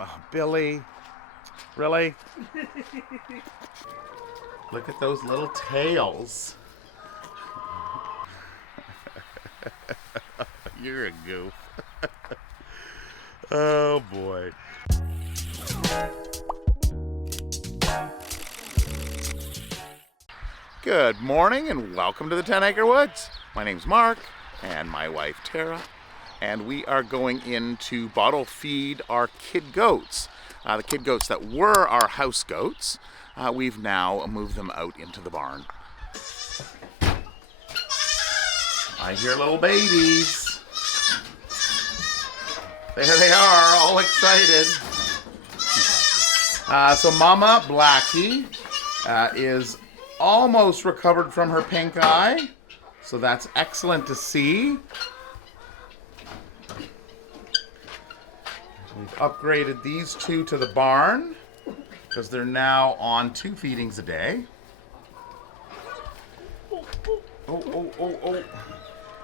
Oh, Billy. Really? Look at those little tails. You're a goof. Oh boy. Good morning and welcome to the 10 Acre Woods. My name's Mark and my wife Tara, and we are going in to bottle feed our kid goats. The kid goats that were our house goats, we've now moved them out into the barn. I hear little babies. There they are, all excited. So Mama Blackie is almost recovered from her pink eye. So that's excellent to see. We've upgraded these two to the barn because they're now on 2 feedings a day. Oh.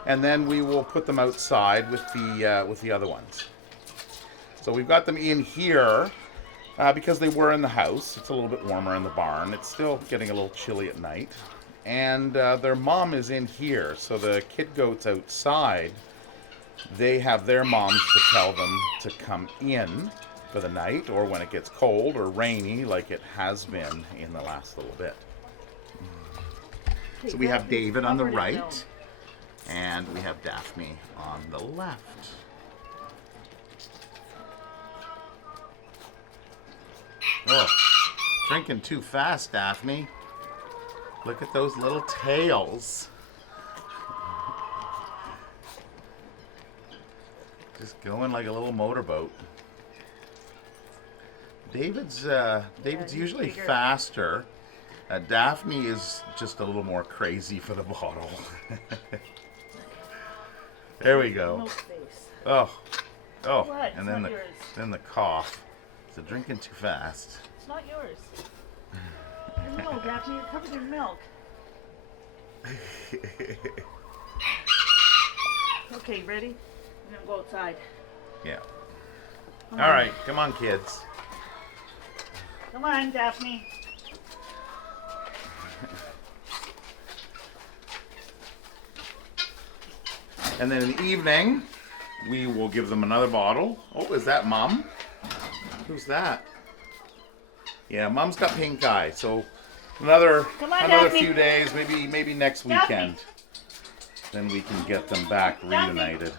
And then we will put them outside with the other ones. So we've got them in here because they were in the house. It's a little bit warmer in the barn. It's still getting a little chilly at night. And their mom is in here. So the kid goats outside, they have their moms to tell them to come in for the night, or when it gets cold or rainy like it has been in the last little bit. So we have David on the right, and we have Daphne on the left. Oh, drinking too fast, Daphne. Look at those little tails. Just going like a little motorboat. David's usually faster. Daphne is just a little more crazy for the bottle. There we go. Oh, What? and It's then the cough. So drinking too fast. It's not yours. No, Daphne, you're covered in milk. Okay, ready? I'm gonna go outside. Yeah. All right, come on, kids. Come on, Daphne. And then in the evening, we will give them another bottle. Oh, is that Mom? Who's that? Yeah, Mom's got pink eye, so another few days, maybe next weekend. Then we can get them back reunited.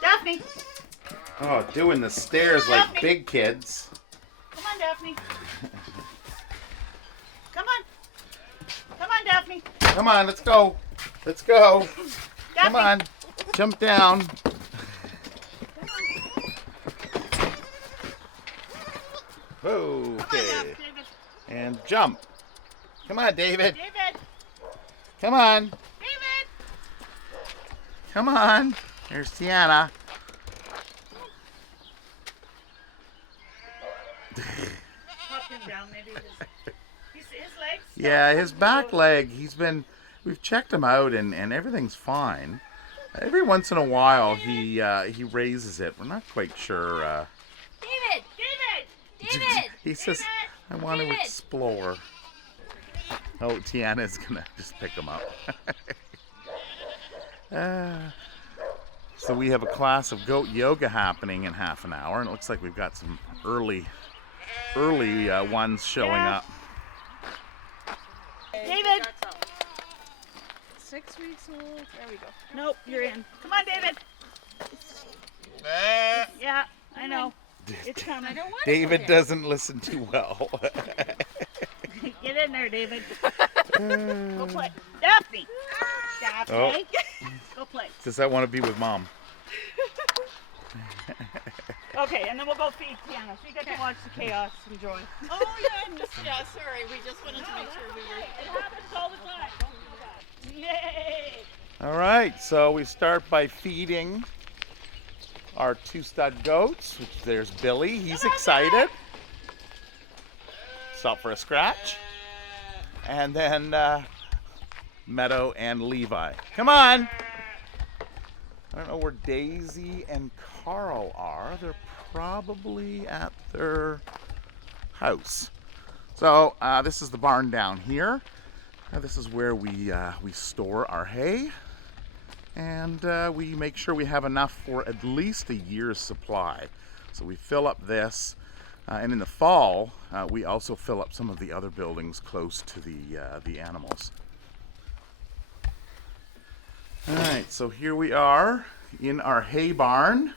Daphne! Oh, doing the stairs like big kids. Come on, Daphne. Come on. Come on, Daphne. Come on, let's go. Let's go. Daphne. Come on. Jump down. Okay. And jump. Come on, David. David. Come on. David. Come on. There's Tiana. Pop him down, maybe his legs. Yeah, his back leg. We've checked him out, and everything's fine. Every once in a while, he raises it. We're not quite sure. David. He says, I want to explore. Oh, Tiana's gonna just pick him up. So we have a class of goat yoga happening in half an hour, and it looks like we've got some early ones showing up. David. 6 weeks old. There we go. Nope, you're in. Come on, David. Yeah, I know. It's coming. David doesn't listen too well. Get in there, David. Go play. Daphne. Daphne. Oh. Go play. Does that want to be with Mom? Okay, and then we'll go feed Tiana. So you get to watch the chaos and joy. Oh yeah, sorry. We just wanted to make sure we were. It happens all the time. Don't do that. Yay! All right, so we start by feeding our 2 stud goats. There's Billy. He's excited. Stop for a scratch. And then Meadow and Levi. Come on. I don't know where Daisy and Carl are. They're probably at their house. So this is the barn down here. This is where we store our hay, and we make sure we have enough for at least a year's supply. So we fill up this, and in the fall we also fill up some of the other buildings close to the animals. All right, so here we are in our hay barn,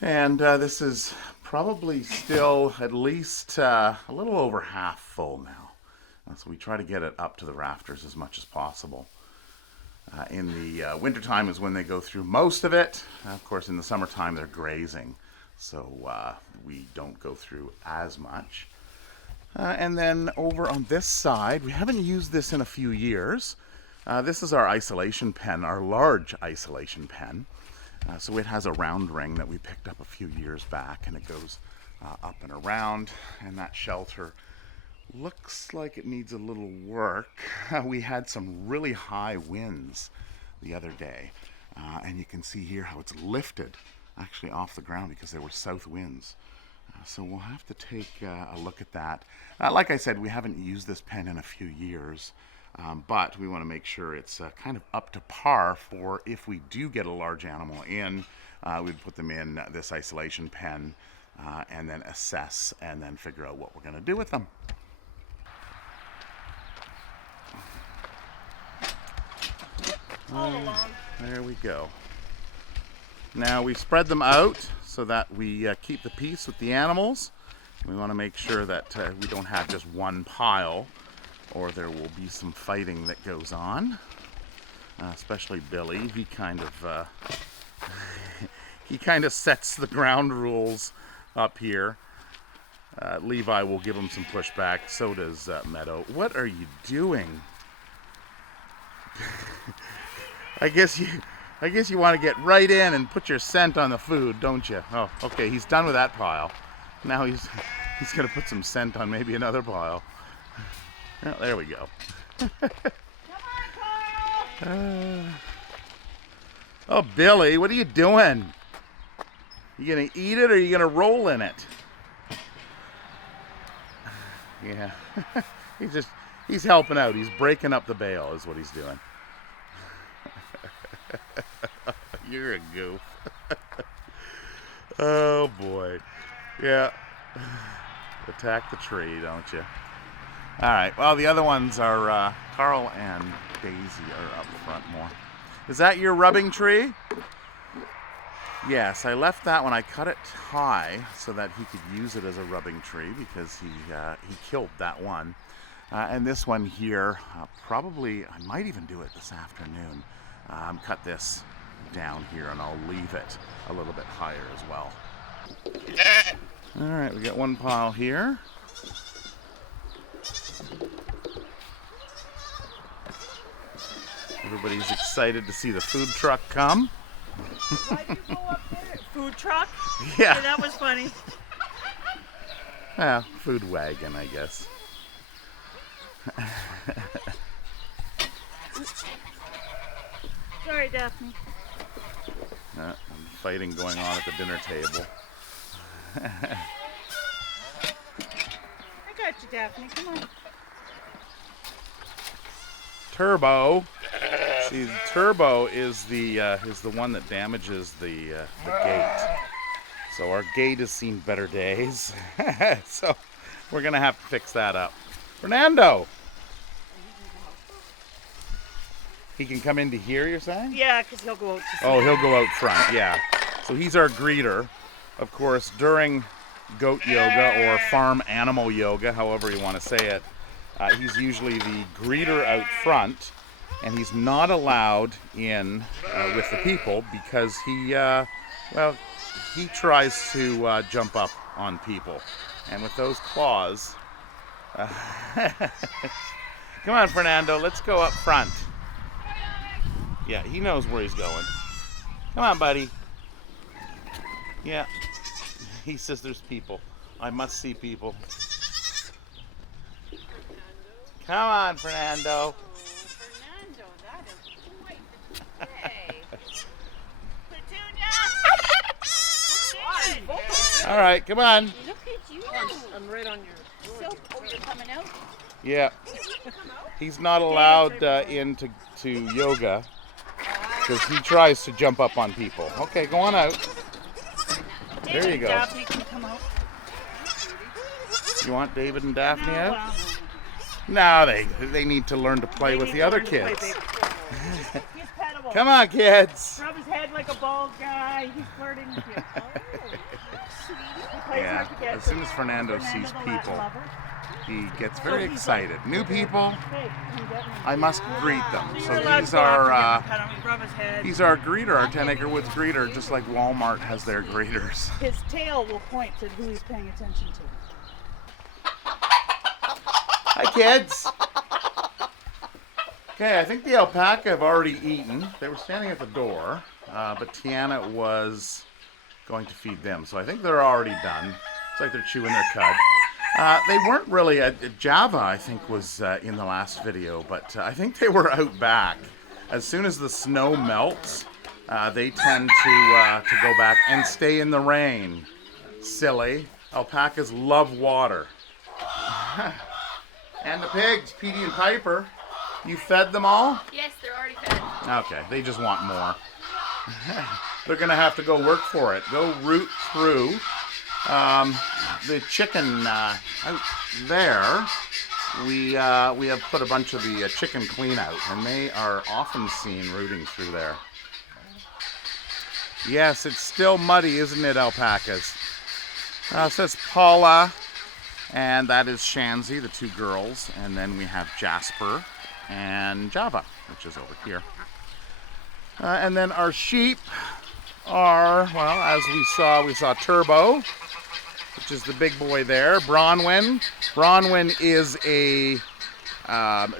and this is probably still at least a little over half full now. So we try to get it up to the rafters as much as possible. In the wintertime is when they go through most of it. Of course, in the summertime they're grazing, so we don't go through as much. And then over on this side, we haven't used this in a few years. This is our isolation pen, our large isolation pen. So it has a round ring that we picked up a few years back, and it goes up and around, and that shelter looks like it needs a little work. We had some really high winds the other day, and you can see here how it's lifted actually off the ground because there were south winds. So we'll have to take a look at that. Like I said, we haven't used this pen in a few years, but we want to make sure it's kind of up to par for if we do get a large animal in, we'd put them in this isolation pen and then assess and then figure out what we're going to do with them. All along. There we go. Now we spread them out so that we keep the peace with the animals. We want to make sure that we don't have just one pile, or there will be some fighting that goes on. Especially Billy. He kind of he kind of sets the ground rules up here. Levi will give him some pushback. So does Meadow. What are you doing? I guess you want to get right in and put your scent on the food, don't you? Oh, okay, he's done with that pile. Now he's going to put some scent on maybe another pile. Well, there we go. Come on, Carl! Oh, Billy, what are you doing? You going to eat it or are you going to roll in it? Yeah, he's helping out. He's breaking up the bale is what he's doing. You're a goof. Oh boy. Yeah. Attack the tree, don't you? Alright, well the other ones are Carl and Daisy are up front more. Is that your rubbing tree? Yes, I left that one. I cut it high so that he could use it as a rubbing tree because he killed that one. And this one here, probably, I might even do it this afternoon. Cut this down here and I'll leave it a little bit higher as well. Alright, we got one pile here. Everybody's excited to see the food truck come. Why'd you go up there? Food truck? Yeah. That was funny. Well, food wagon, I guess. Sorry, Daphne. Fighting going on at the dinner table. I got you, Daphne. Come on. Turbo. See, Turbo is the one that damages the gate. So our gate has seen better days. So we're gonna have to fix that up. Fernando. He can come into here, you're saying? Yeah, because he'll go out to see. Oh, he'll go out front, yeah. So he's our greeter. Of course, during goat yoga or farm animal yoga, however you want to say it, he's usually the greeter out front, and he's not allowed in with the people because he tries to jump up on people. And with those claws... Come on, Fernando, let's go up front. Yeah, he knows where he's going. Come on, buddy. Yeah. He says there's people. I must see people. Come on, Fernando. Fernando, that is quite the day. Petunia! All right, come on. Look at you. I'm right on your. So, oh, you're coming out? Yeah. He's not allowed into yoga because he tries to jump up on people. Okay, go on out. There you go. Daphne can come out. You want David and Daphne out? Well, No, they need to learn to play they with need the to other learn to play kids. big. He's pettable. Come on, kids. Rub his head like a bald guy. He's flirting with you. He plays Yeah, hard to get. as soon as Fernando sees the Latin people, lover. he gets very So he's excited. New people, Hey, can you get me? I must greet them. You're So allowed he's to go after our him, pet him, rub his head. he's our greeter, our 10 Acre Woods greeter, just like Walmart has their greeters. His tail will point to who he's paying attention to. Hi, kids. Okay, I think the alpaca have already eaten. They were standing at the door, but Tiana was going to feed them. So I think they're already done. Looks like they're chewing their cud. They weren't really, Java I think was in the last video, but I think they were out back. As soon as the snow melts, they tend to go back and stay in the rain. Silly. Alpacas love water. And the pigs, Petey and Piper, you fed them all? Yes, they're already fed. Okay, they just want more. They're gonna have to go work for it. Go root through the chicken out there. We have put a bunch of the chicken clean out, and they are often seen rooting through there. Yes, it's still muddy, isn't it, alpacas? It says Paula, and that is Shanzi, the two girls, and then we have Jasper and Java, which is over here. And then our sheep are, well, as we saw Turbo, which is the big boy there. Bronwyn. Bronwyn is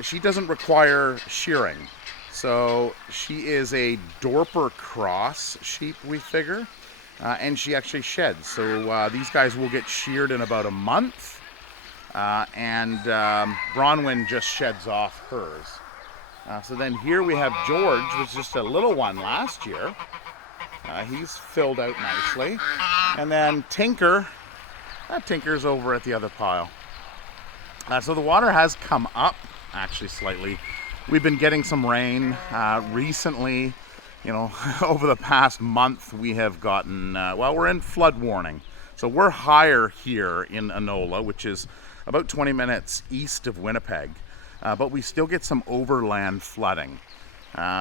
she doesn't require shearing. So she is a Dorper cross sheep, we figure. And she actually sheds. So these guys will get sheared in about a month. And Bronwyn just sheds off hers. So then here we have George, which was just a little one last year. He's filled out nicely. And then Tinker. Tinker's over at the other pile. So the water has come up, actually, slightly. We've been getting some rain recently. You know, over the past month, we have gotten, well, we're in flood warning. So we're higher here in Enola, which is about 20 minutes east of Winnipeg. But we still get some overland flooding.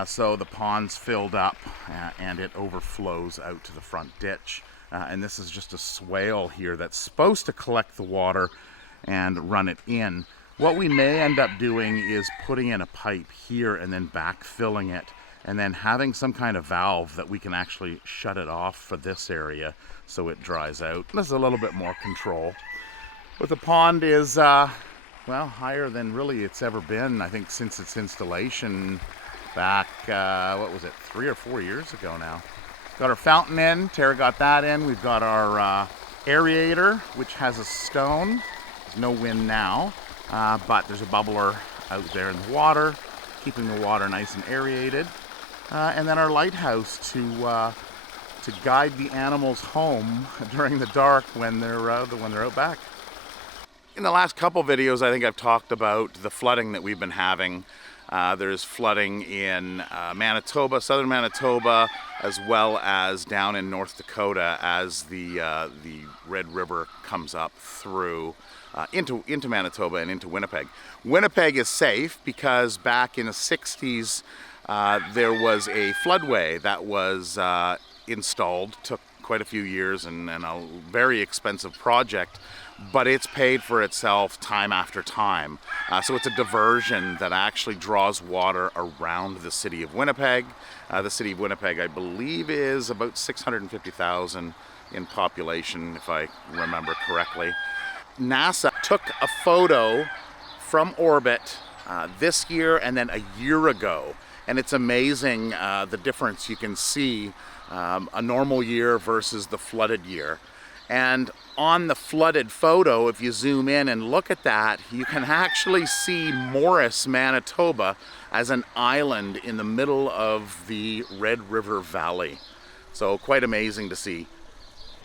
So the pond's filled up and it overflows out to the front ditch. And this is just a swale here that's supposed to collect the water and run it in. What we may end up doing is putting in a pipe here and then backfilling it, and then having some kind of valve that we can actually shut it off for this area so it dries out. There's a little bit more control. But the pond is, well, higher than really it's ever been, I think, since its installation back, what was it, 3 or 4 years ago now. Got our fountain in, Tara got that in. We've got our aerator, which has a stone. There's no wind now, but there's a bubbler out there in the water, keeping the water nice and aerated. And then our lighthouse to guide the animals home during the dark when they're out back. In the last couple videos, I think I've talked about the flooding that we've been having. There's flooding in Manitoba, southern Manitoba, as well as down in North Dakota as the Red River comes up through into Manitoba and into Winnipeg. Winnipeg is safe because back in the 60s, there was a floodway that was installed. Took quite a few years and a very expensive project, but it's paid for itself time after time. So it's a diversion that actually draws water around the city of Winnipeg. The city of Winnipeg, I believe, is about 650,000 in population, if I remember correctly. NASA took a photo from orbit this year and then a year ago, and it's amazing the difference you can see, a normal year versus the flooded year. And on the flooded photo, if you zoom in and look at that, you can actually see Morris, Manitoba as an island in the middle of the Red River Valley. So quite amazing to see.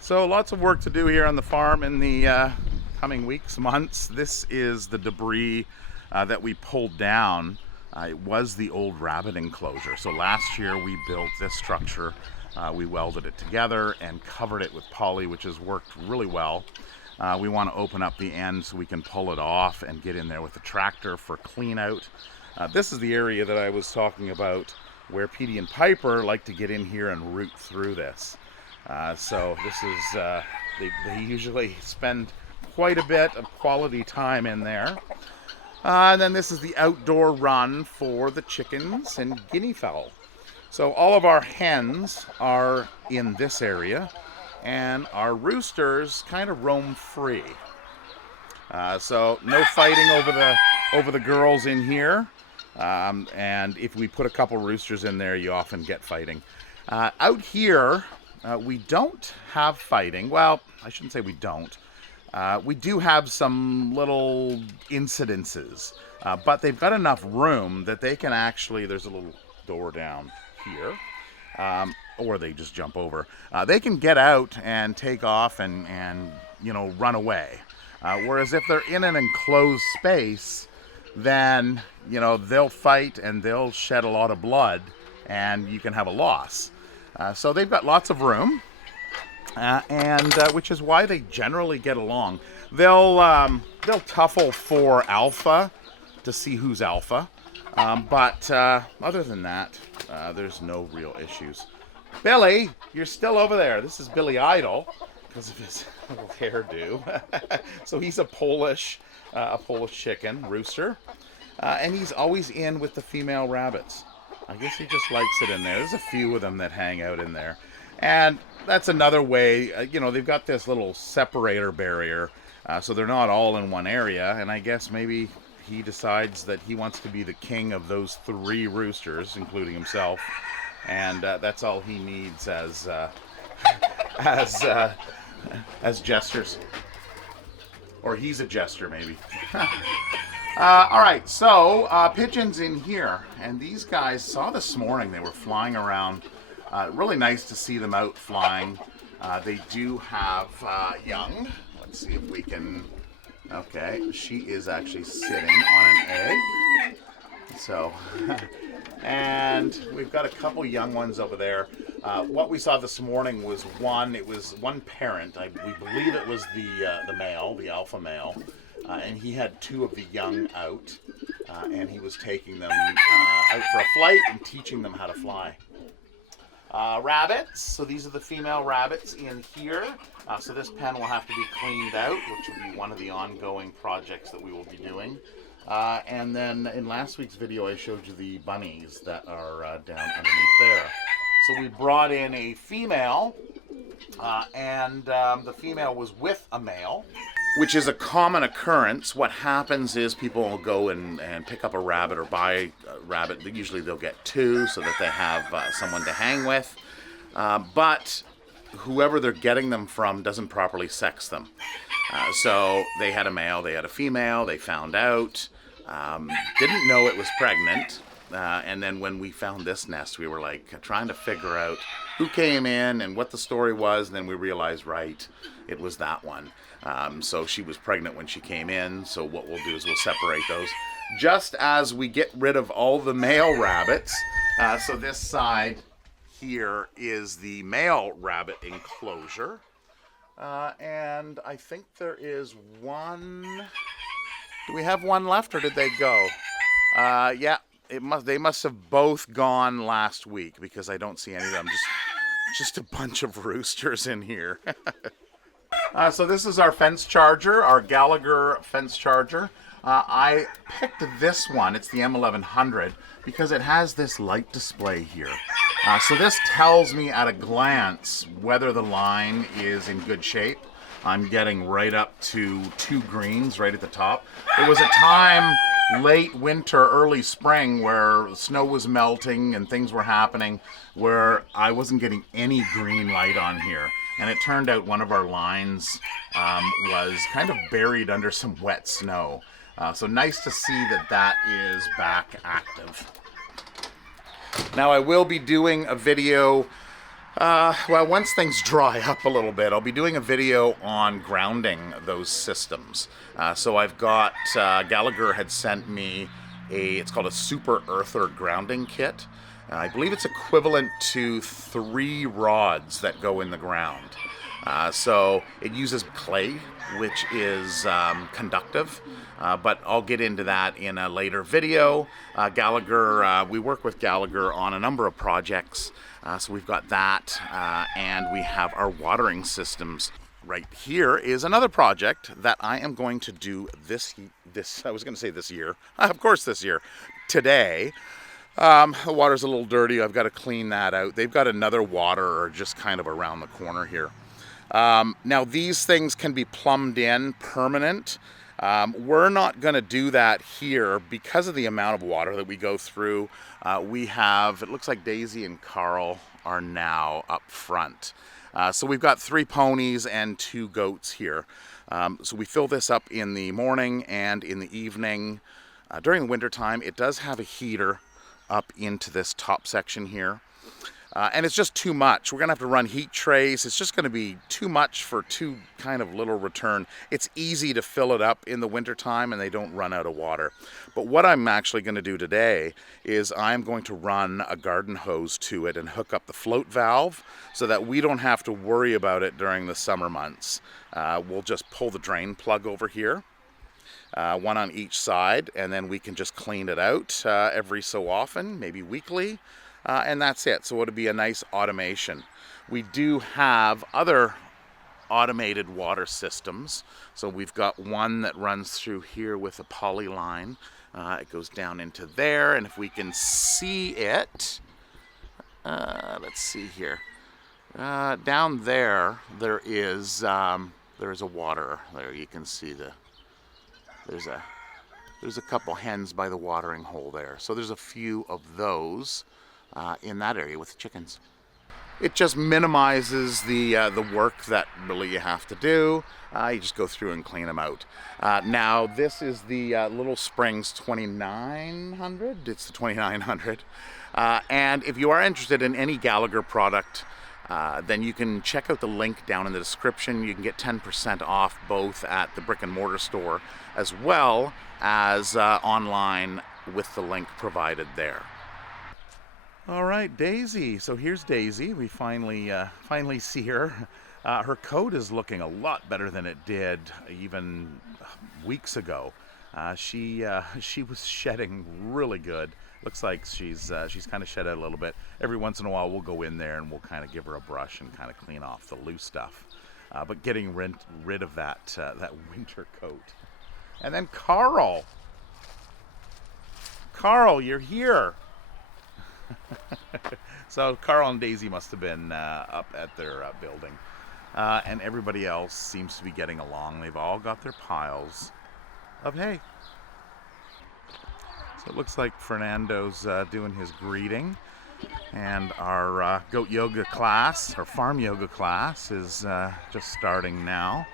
So lots of work to do here on the farm in the coming weeks, months. This is the debris that we pulled down. It was the old rabbit enclosure. So last year we built this structure. We welded it together and covered it with poly, which has worked really well. We want to open up the end so we can pull it off and get in there with the tractor for clean out. This is the area that I was talking about where Petey and Piper like to get in here and root through this. So this is, they usually spend quite a bit of quality time in there. And then this is the outdoor run for the chickens and guinea fowl. So all of our hens are in this area, and our roosters kind of roam free. So no fighting over the girls in here. And if we put a couple roosters in there, you often get fighting. Out here, we don't have fighting. Well, I shouldn't say we don't. We do have some little incidences, but they've got enough room that they can actually, there's a little door down here, or they just jump over. They can get out and take off and you know, run away. Whereas if they're in an enclosed space, then, you know, they'll fight and they'll shed a lot of blood and you can have a loss. So they've got lots of room, and which is why they generally get along. They'll tuffle for alpha to see who's alpha, but other than that, there's no real issues. Billy, you're still over there. This is Billy Idol because of his little hairdo. So he's a Polish chicken rooster, and he's always in with the female rabbits. I guess he just likes it in there. There's a few of them that hang out in there. And that's another way, you know, they've got this little separator barrier, so they're not all in one area. And I guess maybe he decides that he wants to be the king of those 3 roosters, including himself. And that's all he needs as jesters. Or he's a jester, maybe. All right, so pigeons in here, and these guys saw this morning they were flying around. Really nice to see them out flying. They do have young. Let's see if we can. Okay, she is actually sitting on an egg. So, and we've got a couple young ones over there. What we saw this morning was one. It was one parent. We believe it was the male, the alpha male. And he had 2 of the young out, and he was taking them out for a flight and teaching them how to fly. Rabbits, so these are the female rabbits in here. So this pen will have to be cleaned out, which will be one of the ongoing projects that we will be doing. And then in last week's video, I showed you the bunnies that are down underneath there. So we brought in a female, and the female was with a male, which is a common occurrence. What happens is people will go and pick up a rabbit or buy a rabbit. Usually they'll get 2 so that they have someone to hang with. But whoever they're getting them from doesn't properly sex them. So they had a male, they had a female, they found out, didn't know it was pregnant. And then when we found this nest, we were like trying to figure out who came in and what the story was. And then we realized, right, it was that one. So she was pregnant when she came in. So what we'll do is we'll separate those just as we get rid of all the male rabbits. So this side here is the male rabbit enclosure. And I think there is one. Do we have one left or did they go? Yeah. They must have both gone last week because I don't see any of them. Just a bunch of roosters in here. So this is our fence charger, our Gallagher fence charger. I picked this one. It's the M1100 because it has this light display here. So this tells me at a glance whether the line is in good shape. I'm getting right up to 2 greens right at the top. There was a time late winter, early spring where snow was melting and things were happening where I wasn't getting any green light on here. And it turned out one of our lines was kind of buried under some wet snow. So nice to see that is back active. Now I will be doing a video Well, once things dry up a little bit, I'll be doing a video on grounding those systems. So I've got, Gallagher had sent me it's called a Super Earther grounding kit. I believe it's equivalent to 3 rods that go in the ground. So it uses clay, which is conductive, but I'll get into that in a later video. Gallagher, we work with Gallagher on a number of projects, so we've got that, and we have our watering systems. Right here is another project that I am going to do this I was going to say this year, of course this year, today. The water's a little dirty. I've got to clean that out. They've got another waterer just kind of around the corner here. Now these things can be plumbed in permanent. We're not going to do that here because of the amount of water that we go through. We have, it looks like Daisy and Carl are now up front. So we've got 3 ponies and 2 goats here. So we fill this up in the morning and in the evening. During the winter time, it does have a heater up into this top section here. And it's just too much. We're going to have to run heat trace. It's just going to be too much for too kind of little return. It's easy to fill it up in the winter time and they don't run out of water. But what I'm actually going to do today is I'm going to run a garden hose to it and hook up the float valve so that we don't have to worry about it during the summer months. We'll just pull the drain plug over here. One on each side, and then we can just clean it out every so often, maybe weekly. And that's it. So it'll be a nice automation. We do have other automated water systems. So we've got one that runs through here with a poly line. It goes down into there, and if we can see it, let's see here. Down there, there is a water. There you can see there's a couple hens by the watering hole there. So there's a few of those in that area with the chickens. It just minimizes the work that really you have to do. You just go through and clean them out. Now this is the Little Springs 2900. It's the 2900. And if you are interested in any Gallagher product, then you can check out the link down in the description. You can get 10% off both at the brick and mortar store as well as online with the link provided there. All right, Daisy. So here's Daisy. We finally see her. Her coat is looking a lot better than it did even weeks ago. She was shedding really good. Looks like she's kind of shed out a little bit. Every once in a while, we'll go in there and we'll kind of give her a brush and kind of clean off the loose stuff. But getting rid of that winter coat. And then Carl, you're here. So Carl and Daisy must have been up at their building, and everybody else seems to be getting along. They've all got their piles of hay. So it looks like Fernando's doing his greeting, and our goat yoga class, our farm yoga class, is just starting now.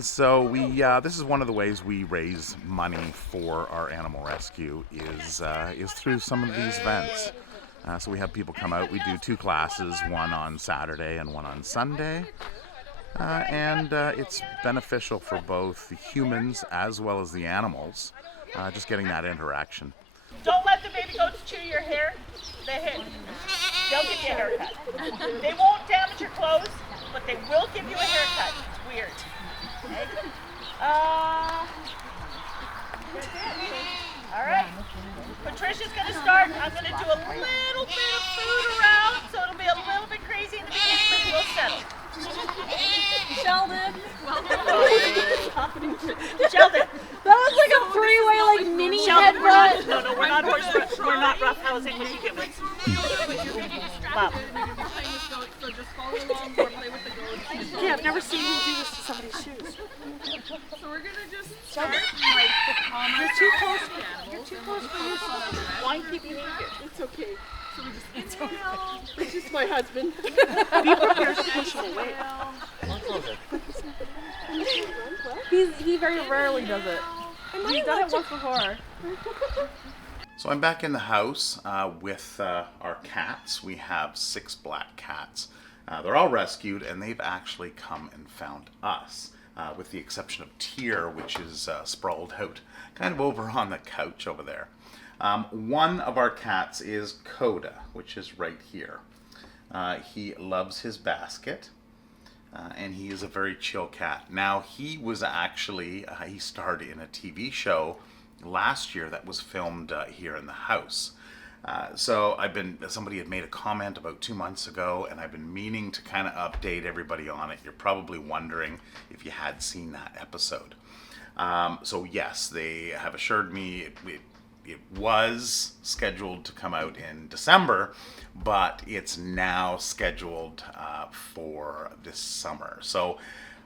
So this is one of the ways we raise money for our animal rescue is through some of these events. So we have people come out. We do 2 classes, one on Saturday and one on Sunday. And it's beneficial for both the humans as well as the animals, just getting that interaction. Don't let the baby goats chew your hair. They'll give you a haircut. They won't damage your clothes, but they will give you a haircut. It's weird. Okay. All right. Patricia's going to start. I'm going to do a little bit of food around, so it'll be a little bit crazy in the beginning, but we'll settle. Sheldon. Sheldon. That was like a 3-way like mini Sheldon, headbutt. no, we're not roughhousing with you humans. Wow. Yeah, I've never seen you do this to somebody's shoes. So we're gonna just start like the calmer. You're too close. You're too close for your wonky behavior. It's okay. So we just it's okay. It's just my husband. Be prepared to push him away. He very rarely does it. He's done it once before. So I'm back in the house with our cats. We have 6 black cats. They're all rescued, and they've actually come and found us, with the exception of Tyr, which is sprawled out kind of over on the couch over there. One of our cats is Koda, which is right here. He loves his basket, and he is a very chill cat. Now, he was actually, he starred in a TV show last year that was filmed here in the house. So somebody had made a comment about 2 months ago, and I've been meaning to kind of update everybody on it. You're probably wondering if you had seen that episode. So yes, they have assured me it was scheduled to come out in December, but it's now scheduled for this summer. So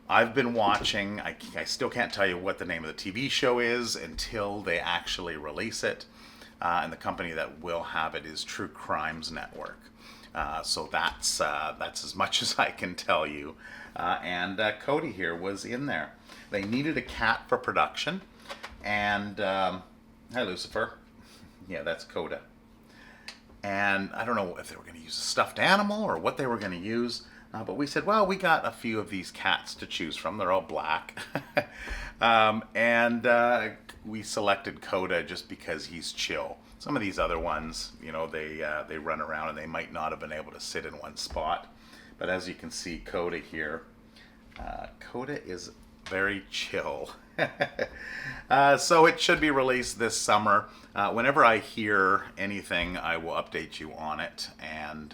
I've been watching. I still can't tell you what the name of the TV show is until they actually release it. And the company that will have it is True Crimes Network. So that's as much as I can tell you. And Cody here was in there. They needed a cat for production. And hi, Lucifer. Yeah, that's Koda. And I don't know if they were going to use a stuffed animal or what they were going to use. But we said, well, we got a few of these cats to choose from. They're all black. And we selected Koda just because he's chill. Some of these other ones, you know, they run around and they might not have been able to sit in one spot. But as you can see, Koda here, Koda is very chill. So it should be released this summer. Whenever I hear anything, I will update you on it. And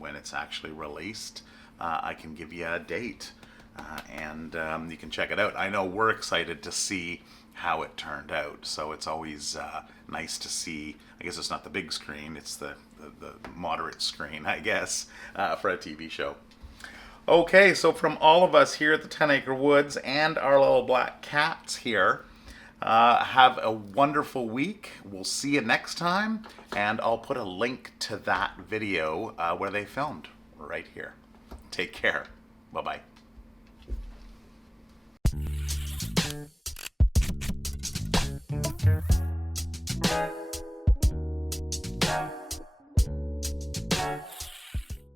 when it's actually released, I can give you a date. And you can check it out. I know we're excited to see how it turned out. So it's always nice to see. I guess it's not the big screen. It's the moderate screen, I guess, for a TV show. Okay, so from all of us here at the 10 Acre Woods and our little black cats here, have a wonderful week. We'll see you next time, and I'll put a link to that video where they filmed right here. Take care. Bye-bye.